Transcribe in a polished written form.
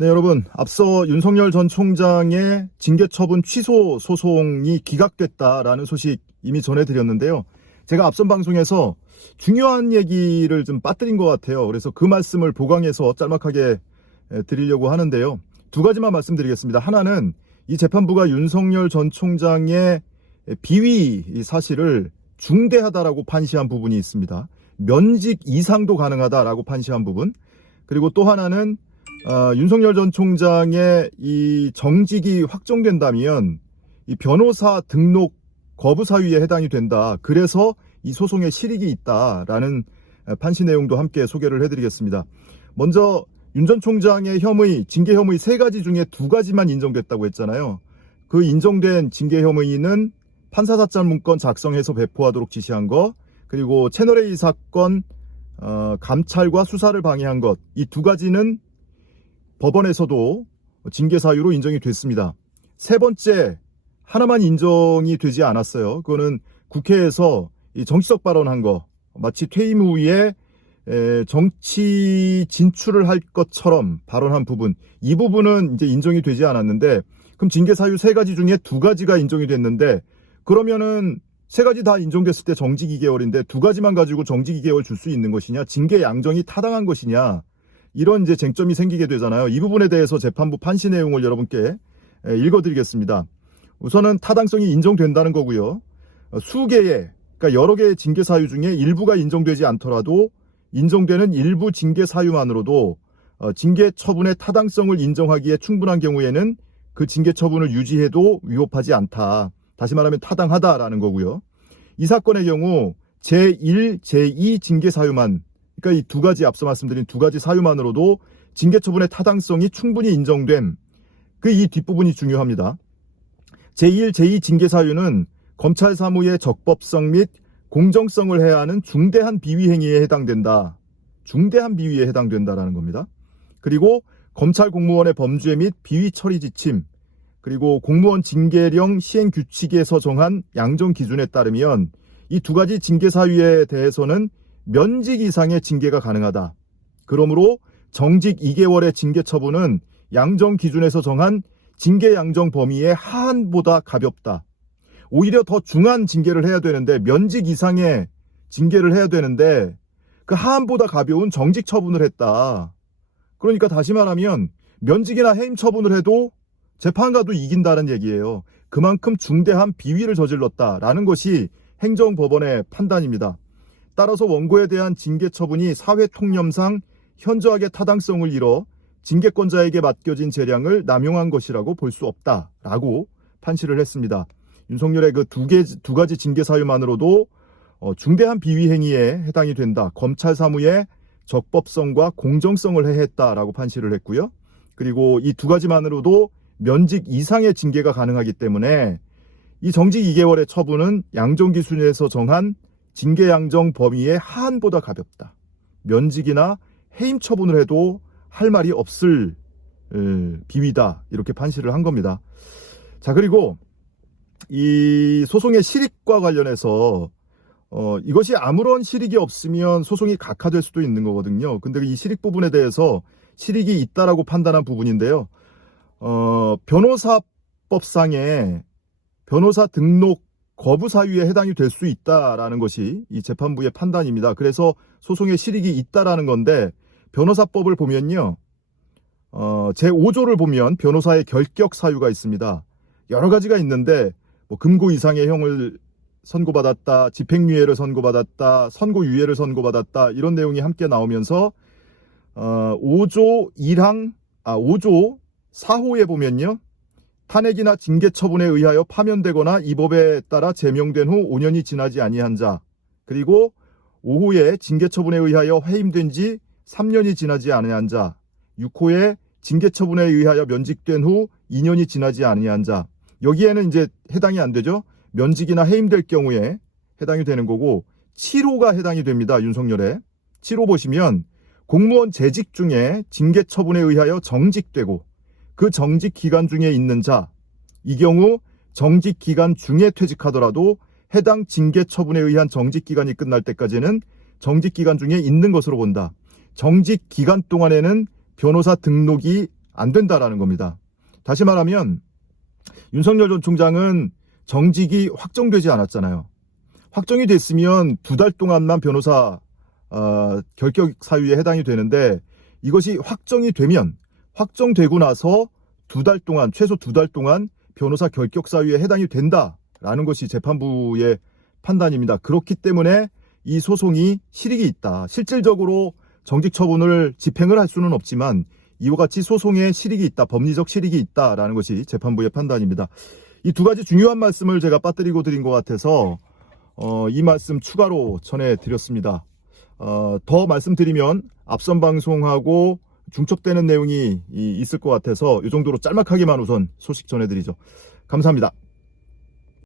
네, 여러분. 앞서 윤석열 전 총장의 징계 처분 취소 소송이 기각됐다라는 소식 이미 전해드렸는데요. 제가 앞선 방송에서 중요한 얘기를 좀 빠뜨린 것 같아요. 그래서 그 말씀을 보강해서 짤막하게 드리려고 하는데요. 두 가지만 말씀드리겠습니다. 하나는 이 재판부가 윤석열 전 총장의 비위 사실을 중대하다라고 판시한 부분이 있습니다. 면직 이상도 가능하다라고 판시한 부분. 그리고 또 하나는 윤석열 전 총장의 이 정직이 확정된다면 이 변호사 등록 거부 사유에 해당이 된다. 그래서 이 소송에 실익이 있다라는 판시 내용도 함께 소개를 해드리겠습니다. 먼저 윤 전 총장의 혐의, 징계 혐의 3가지 중에 2가지만 인정됐다고 했잖아요. 그 인정된 징계 혐의는 판사사찰 문건 작성해서 배포하도록 지시한 것, 그리고 채널A 사건 감찰과 수사를 방해한 것, 이 2가지는 법원에서도 징계 사유로 인정이 됐습니다. 세 번째, 하나만 인정이 되지 않았어요. 그거는 국회에서 이 정치적 발언한 거, 마치 퇴임 후에 정치 진출을 할 것처럼 발언한 부분, 이 부분은 이제 인정이 되지 않았는데, 그럼 징계 사유 3가지 중에 2가지가 인정이 됐는데, 그러면은 3가지 다 인정됐을 때 정직 2개월인데 2가지만 가지고 정직 2개월 줄 수 있는 것이냐, 징계 양정이 타당한 것이냐, 이런 이제 쟁점이 생기게 되잖아요. 이 부분에 대해서 재판부 판시 내용을 여러분께 읽어드리겠습니다. 우선은 타당성이 인정된다는 거고요. 수개의, 그러니까 여러 개의 징계 사유 중에 일부가 인정되지 않더라도 인정되는 일부 징계 사유만으로도 징계 처분의 타당성을 인정하기에 충분한 경우에는 그 징계 처분을 유지해도 위법하지 않다. 다시 말하면 타당하다라는 거고요. 이 사건의 경우 제1, 제2 징계 사유만, 그러니까 이 2가지, 앞서 말씀드린 2가지 사유만으로도 징계 처분의 타당성이 충분히 인정된 이 뒷부분이 중요합니다. 제1, 제2 징계 사유는 검찰 사무의 적법성 및 공정성을 해야 하는 중대한 비위 행위에 해당된다. 중대한 비위에 해당된다라는 겁니다. 그리고 검찰 공무원의 범죄 및 비위 처리 지침, 그리고 공무원 징계령 시행 규칙에서 정한 양정 기준에 따르면 이 2가지 징계 사유에 대해서는 면직 이상의 징계가 가능하다. 그러므로 정직 2개월의 징계 처분은 양정 기준에서 정한 징계 양정 범위의 하한보다 가볍다. 오히려 더 중한 징계를 해야 되는데, 면직 이상의 징계를 해야 되는데 그 하한보다 가벼운 정직 처분을 했다. 그러니까 다시 말하면 면직이나 해임 처분을 해도 재판가도 이긴다는 얘기예요. 그만큼 중대한 비위를 저질렀다라는 것이 행정법원의 판단입니다. 따라서 원고에 대한 징계 처분이 사회 통념상 현저하게 타당성을 잃어 징계권자에게 맡겨진 재량을 남용한 것이라고 볼 수 없다라고 판시를 했습니다. 윤석열의 그 2가지 징계 사유만으로도 중대한 비위 행위에 해당이 된다. 검찰 사무의 적법성과 공정성을 해했다라고 판시를 했고요. 그리고 이 2가지만으로도 면직 이상의 징계가 가능하기 때문에 이 정직 2개월의 처분은 양정 기준에서 정한 징계 양정 범위의 하한보다 가볍다. 면직이나 해임 처분을 해도 할 말이 없을 비위다. 이렇게 판시를 한 겁니다. 자, 그리고 이 소송의 실익과 관련해서 이것이 아무런 실익이 없으면 소송이 각하될 수도 있는 거거든요. 근데 이 실익 부분에 대해서 실익이 있다라고 판단한 부분인데요. 변호사법상의 변호사 등록 거부 사유에 해당이 될 수 있다라는 것이 이 재판부의 판단입니다. 그래서 소송에 실익이 있다라는 건데, 변호사법을 보면요, 제5조를 보면 변호사의 결격 사유가 있습니다. 여러 가지가 있는데, 뭐 금고 이상의 형을 선고받았다, 집행유예를 선고받았다, 선고유예를 선고받았다, 이런 내용이 함께 나오면서 5조 4호에 보면요, 탄핵이나 징계 처분에 의하여 파면되거나 이 법에 따라 제명된 후 5년이 지나지 아니한 자, 그리고 5호에 징계 처분에 의하여 해임된 지 3년이 지나지 아니한 자, 6호에 징계 처분에 의하여 면직된 후 2년이 지나지 아니한 자, 여기에는 이제 해당이 안 되죠. 면직이나 해임될 경우에 해당이 되는 거고, 7호가 해당이 됩니다. 윤석열에 7호 보시면 공무원 재직 중에 징계 처분에 의하여 정직되고 그 정직 기간 중에 있는 자, 이 경우 정직 기간 중에 퇴직하더라도 해당 징계 처분에 의한 정직 기간이 끝날 때까지는 정직 기간 중에 있는 것으로 본다. 정직 기간 동안에는 변호사 등록이 안 된다라는 겁니다. 다시 말하면 윤석열 전 총장은 정직이 확정되지 않았잖아요. 확정이 됐으면 2달 동안만 변호사 결격 사유에 해당이 되는데, 이것이 확정되고 나서 2달 동안, 최소 2달 동안 변호사 결격 사유에 해당이 된다라는 것이 재판부의 판단입니다. 그렇기 때문에 이 소송이 실익이 있다. 실질적으로 정직 처분을 집행을 할 수는 없지만 이와 같이 소송에 실익이 있다, 법리적 실익이 있다라는 것이 재판부의 판단입니다. 이 2가지 중요한 말씀을 제가 빠뜨리고 드린 것 같아서 이 말씀 추가로 전해드렸습니다. 더 말씀드리면 앞선 방송하고 중첩되는 내용이 있을 것 같아서 이 정도로 짤막하게만 우선 소식 전해드리죠. 감사합니다.